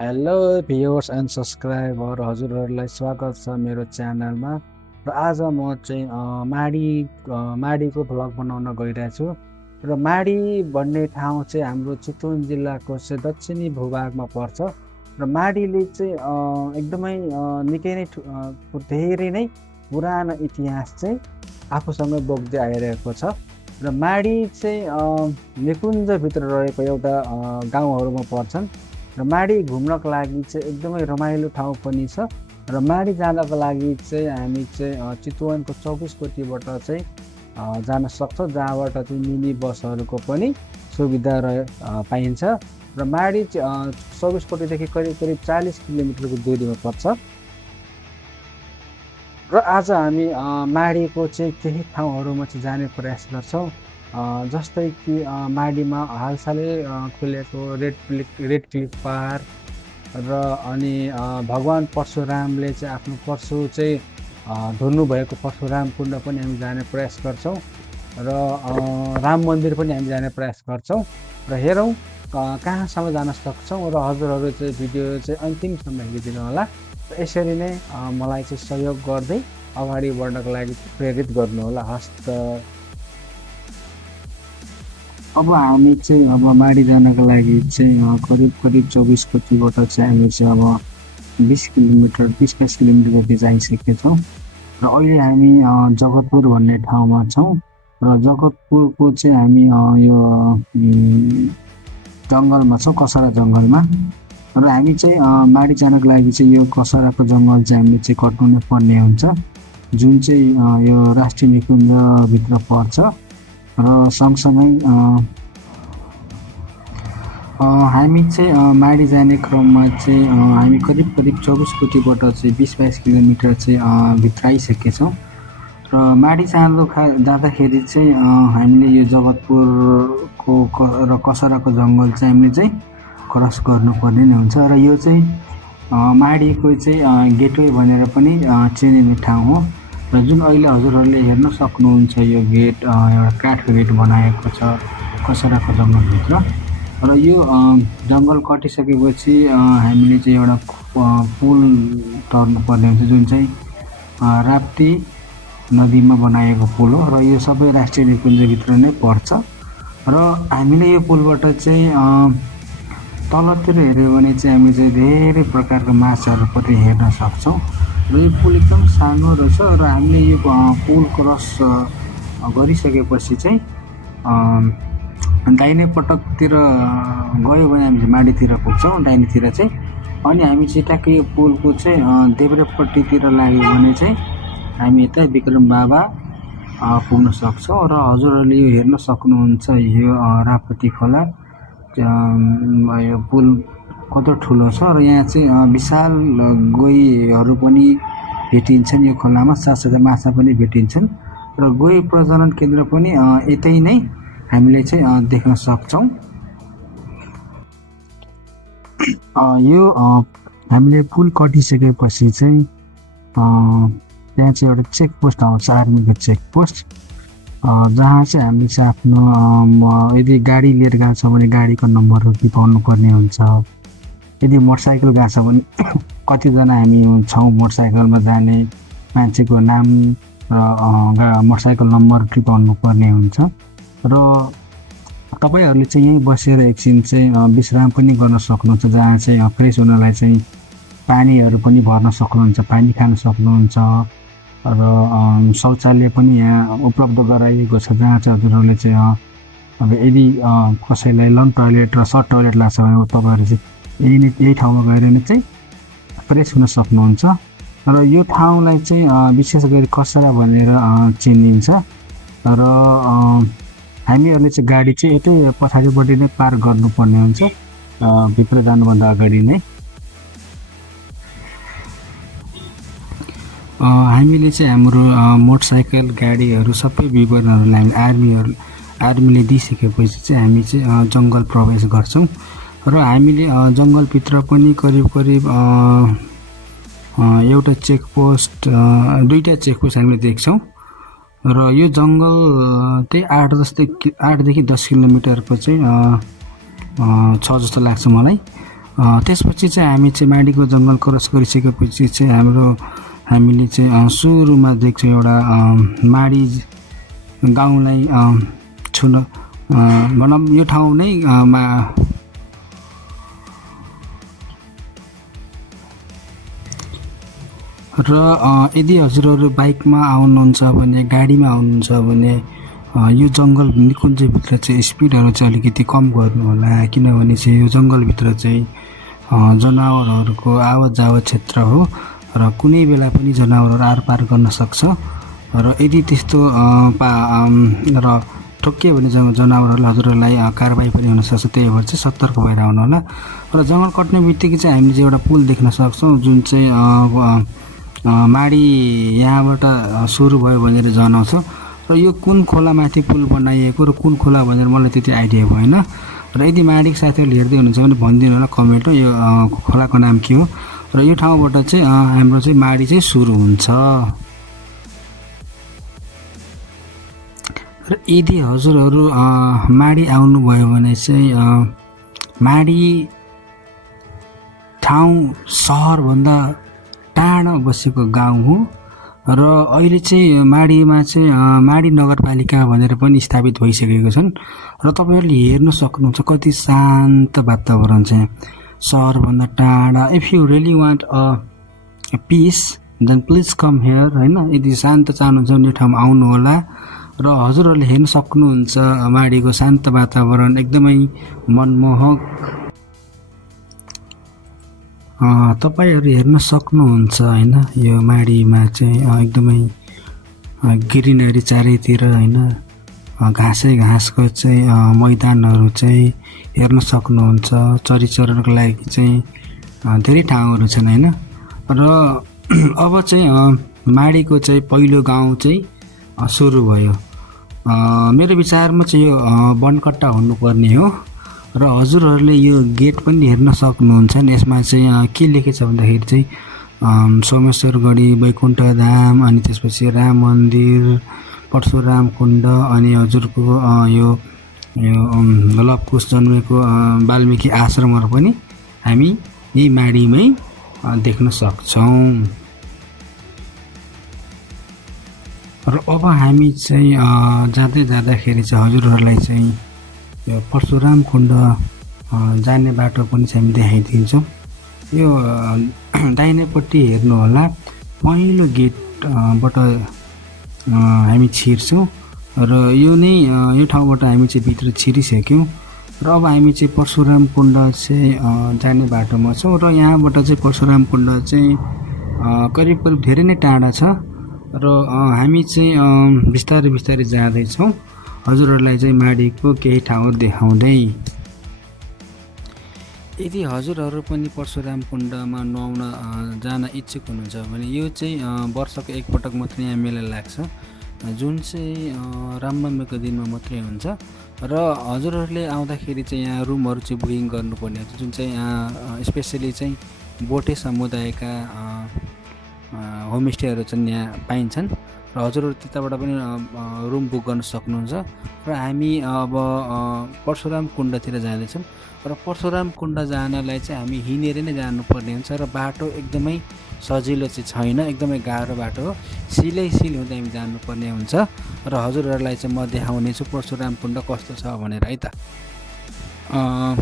Hello viewers and subscriber हजुरहरूलाई स्वागत छ मेरो च्यानलमा। र आज म चाहिँ माडीको भ्लग बनाउन गइरहेको छु। र माडी भन्ने ठाउँ चाहिँ हाम्रो चितवन जिल्लाको चाहिँ दक्षिणी भूभागमा पर्छ। र माडीले चाहिँ एकदमै निकै नै धेरै नै पुरानो इतिहास चाहिँ आफूसँग बोक्दै आइरहेको छ। र माडी चाहिँ निकुञ्जभित्र रहेको एउटा गाउँहरूमा पर्छन्। र माडी घुम्नको लागि चाहिँ एकदमै रमाइलो ठाउँ पनि छ। र माडी जानको लागि चाहिँ हामी चाहिँ चितवनको 24 कोटीबाट चाहिँ जान सक्छौँ, जहाँबाट चाहिँ मिनी बसहरूको पनि सुविधा पाइन्छ। र माडी 24 कोटीदेखि करिब करिब 40 किलोमिटरको दूरीमा पर्छ। र आज हामी माडीको चाहिँ केही ठाउँहरूमा चाहिँ जाने प्रयास गर्छौँ। जस्तै कि माडीमा हालसालै खुलेको रेड क्लिफ पार्क र अनि भगवान् परशुरामले चाहिँ आफ्नो परशु चाहिँ धुन्नुभएको परशुराम कुण्ड पनि हामी जाने प्रयास गर्छौँ। र राम मन्दिर पनि हामी जाने प्रयास गर्छौँ। र हेरौँ कहाँसम्म जान सक्छौँ। र हजुरहरू चाहिँ भिडियो चाहिँ अन्तिमसम्म हेरिदिनु होला। र यसरी नै मलाई चाहिँ सहयोग गर्दै अगाडि बढ्नको लागि प्रेरित गर्नुहोला। हस्त अब हामी चाहिँ अब माडी जानको लागि चाहिँ करिब करिब 24 कोटीबाट चाहिँ हामी चाहिँ अब 20-22 किलोमिटर जति जाइसकेका छौँ। र अहिले हामी जगतपुर भन्ने ठाउँमा छौँ। र जगतपुरको चाहिँ हामी यो जङ्गलमा छौँ, कसरा जङ्गलमा। र हामी चाहिँ माडी जानको लागि चाहिँ यो कसराको जङ्गल चाहिँ हामीले चाहिँ कट्नु पर्ने हुन्छ, जुन चाहिँ यो राष्ट्रिय निकुञ्जभित्र पर्छ। र सँगसँगै हामी चाहिँ माडी जाने क्रममा चाहिँ हामी करिब करिब 24 कोटीबाट चाहिँ 20-22 किलोमिटर चाहिँ भित्र आइसकेछौँ। र माडी जाँदाखेरि चाहिँ हामीले यो जगतपुरको र कसराको जङ्गल चाहिँ हामीले चाहिँ क्रस गर्नुपर्ने नै हुन्छ। र यो चाहिँ माडीको चाहिँ गेटवे भनेर पनि चिनिने ठाउँ हो। र जुन अहिले हजुरहरूले हेर्न सक्नुहुन्छ यो गेट एउटा काठको गेट बनाएको छ कसराको जङ्गलभित्र। र यो जङ्गल कटिसकेपछि हामीले चाहिँ एउटा पुल तर्नुपर्ने हुन्छ, जुन चाहिँ राप्ती नदीमा बनाएको पुल हो। र यो सबै राष्ट्रिय निकुञ्जभित्र नै पर्छ। र हामीले यो पुलबाट चाहिँ तलतिर हेऱ्यो भने चाहिँ हामीले चाहिँ धेरै प्रकारको माछाहरू पनि हेर्न सक्छौँ। र यो पुल एकदम सानो रहेछ। र हामीले यो पुल क्रस गरिसकेपछि चाहिँ दाहिने पटकतिर गयो भने हामी माडीतिर पुग्छौँ, दाहिनेतिर चाहिँ। अनि हामी चाहिँ ट्याक्कै यो पुलको चाहिँ देब्रेपट्टितिर लाग्यो भने चाहिँ हामी यता विक्रम बाबा पुग्न सक्छौँ। र हजुरहरूले यो हेर्न सक्नुहुन्छ यो राप्ती खोला, यो पुल कस्तो ठुलो छ। र यहाँ चाहिँ विशाल गोहीहरू पनि भेटिन्छन् यो खोलामा, साथसाथै माछा पनि भेटिन्छन्। र गोही प्रजनन केन्द्र पनि यतै नै हामीले चाहिँ देख्न सक्छौँ। यो हामीले पुल कटिसकेपछि चाहिँ त्यहाँ चाहिँ एउटा चेकपोस्ट आउँछ, आर्मीको चेकपोस्ट, जहाँ चाहिँ हामीले चाहिँ आफ्नो यदि गाडी लिएर गएको छ भने गाडीको नम्बरहरू टिपाउनु पर्ने हुन्छ। यदि मोटरसाइकल गएको छ भने कतिजना हामी छौँ मोटरसाइकलमा जाने मान्छेको नाम र मोटरसाइकल नम्बर टिपाउनु पर्ने हुन्छ। र तपाईँहरूले चाहिँ यहीँ बसेर एकछिन चाहिँ विश्राम पनि गर्न सक्नुहुन्छ, जहाँ चाहिँ फ्रेस हुनलाई चाहिँ पानीहरू पनि भर्न सक्नुहुन्छ, पानी खान सक्नुहुन्छ। र शौचालय पनि यहाँ उपलब्ध गराइएको छ, जहाँ चाहिँ हजुरहरूले चाहिँ अब यदि कसैलाई लङ टोइलेट र सर्ट टोइलेट लाग्छ भने तपाईँहरू चाहिँ यही ठाउँमा गएर नै चाहिँ फ्रेस हुन सक्नुहुन्छ। र यो ठाउँलाई चाहिँ विशेष गरी कसरा भनेर चिनिन्छ। र हामीहरूले चाहिँ गाडी चाहिँ यतै पछाडिपट्टि नै पार्क गर्नुपर्ने हुन्छ, भित्र जानुभन्दा अगाडि नै। हामीले चाहिँ हाम्रो मोटरसाइकल गाडीहरू सबै विवरणहरूलाई आर्मीले दिइसकेपछि चाहिँ हामी चाहिँ जङ्गल प्रवेश गर्छौँ। र हामीले जङ्गलभित्र पनि करिब करिब एउटा चेकपोस्ट, दुईवटा चेकपोस्ट हामीले देख्छौँ। र यो जङ्गल त्यही 8देखि 10 किलोमिटरको चाहिँ छ जस्तो लाग्छ मलाई। त्यसपछि चाहिँ हामी चाहिँ माडीको जङ्गल क्रस गरिसकेपछि चाहिँ हामीले चाहिँ सुरुमा देख्छौँ एउटा माडी गाउँलाई छुन भनौँ यो ठाउँ नै र यदि हजुरहरू बाइकमा आउनुहुन्छ भने गाडीमा आउनुहुन्छ भने यो जङ्गल निकुञ्जभित्र चाहिँ स्पिडहरू चाहिँ अलिकति कम गर्नु होला किनभने चाहिँ यो जङ्गलभित्र चाहिँ जनावरहरूको आवत जावत क्षेत्र हो र कुनै बेला पनि जनावरहरू आरपार गर्न सक्छ र यदि त्यस्तो र ठोक्कियो भने जनावरहरूले हजुरहरूलाई कारबाही पनि हुनसक्छ त्यही भएर चाहिँ सतर्क भएर आउनु होला र जङ्गल कट्ने बित्तिकै चाहिँ हामीले चाहिँ एउटा पुल देख्न सक्छौँ जुन चाहिँ माडी यहाँबाट सुरु भयो भनेर जनाउँछ र यो कुन खोलामाथि पुल बनाइएको र कुन खोला भनेर मलाई त्यति आइडिया भएन र यदि माडीको साथीहरूले हेर्दै हुनुहुन्छ भने भनिदिनु होला कमेन्टमा यो खोलाको नाम के हो र यो ठाउँबाट चाहिँ हाम्रो चाहिँ माडी चाहिँ सुरु हुन्छ र यदि हजुरहरू माडी आउनुभयो भने चाहिँ माडी ठाउँ सहरभन्दा टाढा बसेको गाउँ हो र अहिले चाहिँ माडीमा चाहिँ माडी नगरपालिका भनेर पनि स्थापित भइसकेको छन् र तपाईँहरूले हेर्न सक्नुहुन्छ कति शान्त वातावरण चाहिँ सहरभन्दा टाढा if you really want a peace then please come here होइन यदि शान्त चाहनुहुन्छ भने यो ठाउँमा आउनु होला र हजुरहरूले हेर्न सक्नुहुन्छ माडीको शान्त वातावरण एकदमै मनमोहक तपाईँहरू हेर्न सक्नुहुन्छ होइन यो माडीमा चाहिँ एकदमै ग्रिनरी चारैतिर होइन घाँसै घाँसको चाहिँ मैदानहरू चाहिँ हेर्न सक्नुहुन्छ चरीचरणको लागि चाहिँ धेरै ठाउँहरू छन् होइन र अब चाहिँ माडीको चाहिँ पहिलो गाउँ चाहिँ सुरु भयो मेरो विचारमा चाहिँ यो बनकट्टा हुनुपर्ने हो र हजुरहरूले यो गेट पनि हेर्न सक्नुहुन्छ यसमा चाहिँ के लेखेछ भन्दाखेरि चाहिँ सोमेश्वरगढी वैकुण्ठ धाम अनि त्यसपछि राम मन्दिर परशुराम कुण्ड अनि हजुरको यो लवकुश जन्मेको वाल्मिकी आश्रमहरू पनि हामी यही माडीमै देख्न सक्छौँ र अब हामी चाहिँ जाँदाखेरि चाहिँ हजुरहरूलाई चाहिँ यो परशुराम कुण्ड जाने बाटो पनि चाहिँ हामी देखाइदिन्छौँ यो दाहिनेपट्टि हेर्नु होला पहिलो गेटबाट हामी छिर्छौँ र यो नै यो ठाउँबाट हामी चाहिँ भित्र छिरिसक्यौँ र अब हामी चाहिँ परशुराम कुण्ड चाहिँ जाने बाटोमा छौँ र यहाँबाट चाहिँ परशुराम कुण्ड चाहिँ करिब धेरै नै टाढा छ र हामी चाहिँ बिस्तारै जाँदैछौँ हजुरहरूलाई चाहिँ माडीको केही ठाउँ देखाउँदै यदि हजुरहरू पनि परशुराम कुण्डमा नुहाउन जान इच्छुक हुनुहुन्छ भने यो चाहिँ वर्षको एकपटक मात्रै यहाँ मेला लाग्छ जुन चाहिँ रामनवमीको दिनमा मात्रै हुन्छ र हजुरहरूले आउँदाखेरि चाहिँ यहाँ रुमहरू चाहिँ बुकिङ गर्नुपर्ने हुन्छ जुन चाहिँ स्पेसली चाहिँ बोटे समुदायका होमस्टेहरू चाहिँ यहाँ पाइन्छन् र हजुरहरू त्यताबाट पनि रुम बुक गर्न सक्नुहुन्छ र हामी अब परशुराम कुण्डतिर जाँदैछौँ र परशुराम कुण्ड जानलाई चाहिँ हामी हिँडेर नै जानुपर्ने हुन्छ र बाटो एकदमै सजिलो चाहिँ छैन एकदमै गाह्रो बाटो हो सिल हुँदै हामी जानुपर्ने हुन्छ र हजुरहरूलाई चाहिँ म देखाउनेछु परशुराम कुण्ड कस्तो छ भनेर है त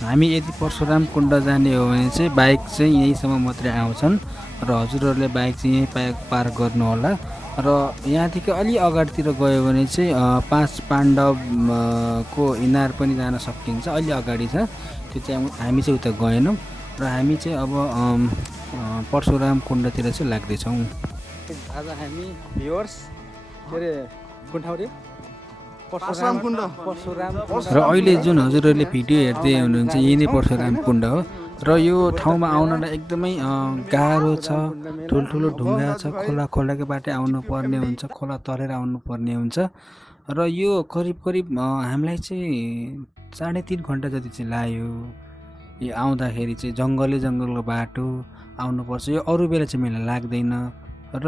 हामी यदि परशुराम कुण्ड जाने हो भने चाहिँ बाइक चाहिँ यहीँसम्म मात्रै आउँछन् र हजुरहरूले बाइक चाहिँ यहीँ पार्क गर्नु होला र यहाँदेखि अलि अगाडितिर गयो भने चाहिँ पाँच पाण्डवको इनार पनि जान सकिन्छ अलि अगाडि छ त्यो चाहिँ हामी चाहिँ उता गएनौँ र हामी चाहिँ अब परशुराम कुण्डतिर चाहिँ लाग्दैछौँ आज हामी भ्युअर्स के अरे कुन ठाउँ रे परशुराम कुण्ड र अहिले जुन हजुरहरूले भिडियो हेर्दै हुनुहुन्छ यही नै परशुराम कुण्ड हो र यो ठाउँमा आउनलाई एकदमै गाह्रो छ ठुल्ठुलो ढुङ्गा छ खोलाको बाटो आउनु पर्ने हुन्छ खोला तरेर आउनु पर्ने हुन्छ र यो करिब हामीलाई चाहिँ 3.5 घन्टा जति चाहिँ लाग्यो यो आउँदाखेरि चाहिँ जङ्गलको बाटो आउनुपर्छ यो अरू बेला चाहिँ मलाई लाग्दैन र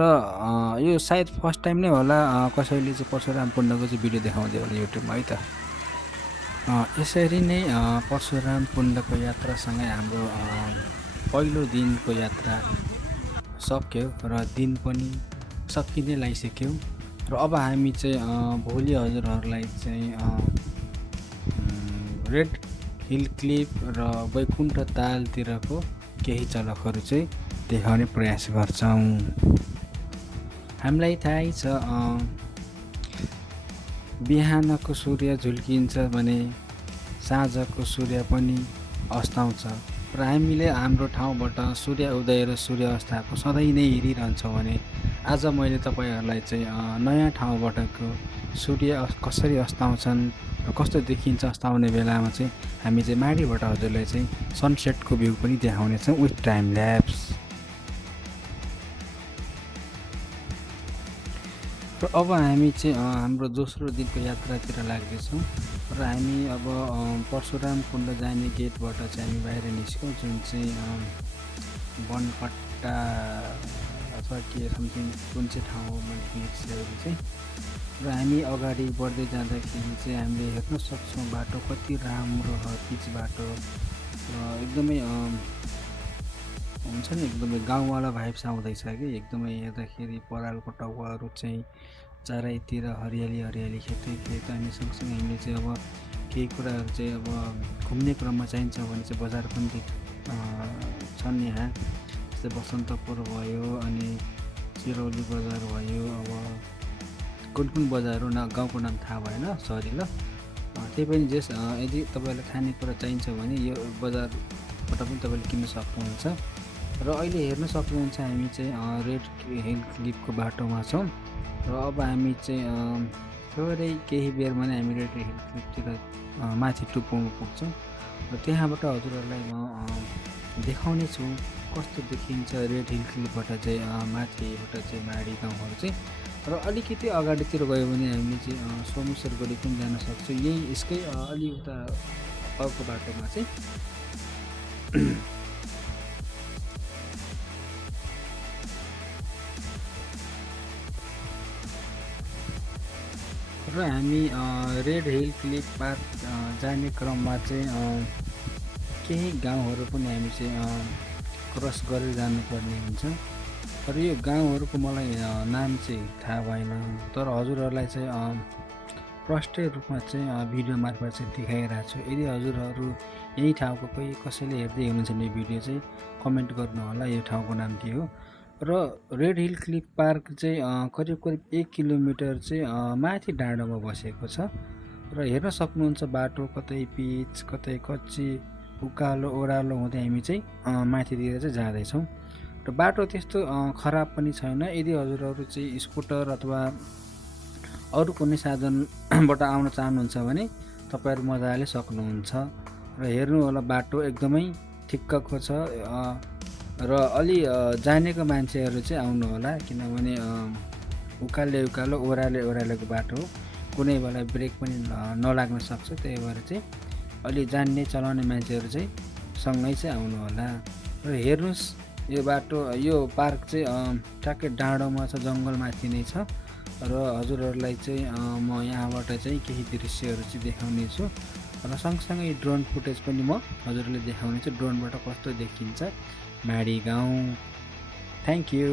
यो सायद फर्स्ट टाइम नै होला कसैले चाहिँ परशुराम कुण्डको चाहिँ भिडियो देखाउँदै होला युट्युबमा है त यसरी नै परशुराम कुण्डको यात्रासँगै हाम्रो पहिलो दिनको यात्रा सक्यो र दिन पनि सकिने लागिसक्यो र अब हामी चाहिँ भोलि हजुरहरूलाई चाहिँ रेड हिल क्लिफ र वैकुण्ठ तालतिरको केही झलकहरू चाहिँ देखाउने प्रयास गर्छौँ। हामीलाई थाहै छ बिहानको सूर्य झुल्किन्छ भने साँझको सूर्य पनि अस्ताउँछ र हामीले हाम्रो ठाउँबाट सूर्य उदय र सूर्य अस्ताएको सधैँ नै हेरिरहन्छौँ भने आज मैले तपाईँहरूलाई चाहिँ नयाँ ठाउँबाटको सूर्य कसरी अस्ताउँछन् र कस्तो देखिन्छ अस्ताउने बेलामा चाहिँ हामी चाहिँ माडीबाट हजुरलाई चाहिँ सनसेटको भ्यू पनि देखाउनेछौँ विथ टाइम ल्याप्स। र अब हामी चाहिँ हाम्रो दोस्रो दिनको यात्रातिर लाग्दैछौँ र हामी अब परशुराम कुण्ड जाने गेटबाट चाहिँ हामी बाहिर निस्क्यौँ, जुन चाहिँ बनकट्टा अथवा के समथिङ कुन चाहिँ ठाउँ हो मैले बिर्सेँ चाहिँ। र हामी अगाडि बढ्दै जाँदाखेरि चाहिँ हामीले हेर्न सक्छौँ बाटो कति राम्रो र पिच बाटो र एकदमै हुन्छ नि एकदमै गाउँवाला भाइब्स आउँदैछ कि एकदमै हेर्दाखेरि परालको टाउकोहरू चाहिँ चारैतिर हरियाली हरियाली खेत अनि सँगसँगै हामीले चाहिँ अब केही कुराहरू चाहिँ अब घुम्ने क्रममा चाहिन्छ भने चाहिँ बजार पनि छन् यहाँ, जस्तै बसन्तपुर भयो अनि चिरौली बजार भयो। अब कुन कुन बजार हो गाउँको नाम थाहा भएन, सरी ल। त्यही पनि जस यदि तपाईँलाई खानेकुरा चाहिन्छ भने यो बजारबाट पनि तपाईँले किन्न सक्नुहुन्छ। र अहिले हेर्न सक्नुहुन्छ हामी चाहिँ रेड हिल क्लिफको बाटोमा छौँ र अब हामी चाहिँ थोरै केही बेरमा नै हामी रेड हिल क्लिफतिर माथि टुप्पोमा पुग्छौँ र त्यहाँबाट हजुरहरूलाई म देखाउने छु कस्तो देखिन्छ रेड हिल क्लिफबाट चाहिँ माथिबाट चाहिँ माडी गाउँहरू चाहिँ। र अलिकति अगाडितिर गयो भने हामीले चाहिँ सोमेश्वर गढी पनि जान सक्छौँ, यही यसकै अलि उता अर्को बाटोमा चाहिँ। र हामी रेड हिल क्लिफ पार्क जाने क्रममा चाहिँ केही गाउँहरू पनि हामी चाहिँ क्रस गरेर जानुपर्ने हुन्छ। र यो गाउँहरूको मलाई नाम चाहिँ थाहा भएन, तर हजुरहरूलाई चाहिँ प्रष्ट रूपमा चाहिँ भिडियो मार्फत चाहिँ देखाइरहेको छु। यदि हजुरहरू यही ठाउँको कोही कसैले हेर्दै हुनुहुन्छ भने भिडियो चाहिँ कमेन्ट गर्नु होला यो ठाउँको नाम के हो। र रेड हिल क्लिफ पार्क चाहिँ करिब 1 किलोमिटर चाहिँ माथि डाँडोमा बसेको छ र हेर्न सक्नुहुन्छ बाटो कतै पिच कतै कच्ची उकालो ओह्रालो हुँदै हामी चाहिँ माथितिर चाहिँ जाँदैछौँ। र बाटो त्यस्तो खराब पनि छैन, यदि हजुरहरू चाहिँ स्कुटर अथवा अरू कुनै साधनबाट आउन चाहनुहुन्छ भने तपाईँहरू मजाले सक्नुहुन्छ। र हेर्नु होला बाटो एकदमै ठिक्कको छ र अलि जानेको मान्छेहरू चाहिँ आउनु होला, किनभने उकालो ओह्रालेको बाटो हो, कुनै बेला ब्रेक पनि नलाग्न सक्छ। त्यही भएर चाहिँ अलि जान्ने चलाउने मान्छेहरू चाहिँ सँगै चाहिँ आउनु होला। र हेर्नुहोस् यो बाटो यो पार्क चाहिँ ठ्याक्कै डाँडोमा छ, जङ्गलमाथि नै छ र हजुरहरूलाई चाहिँ म यहाँबाट चाहिँ केही दृश्यहरू चाहिँ देखाउने छु र सँगसँगै ड्रोन फुटेज पनि म हजुरलाई देखाउने छु ड्रोनबाट कस्तो देखिन्छ माडी गाउँ। Thank you.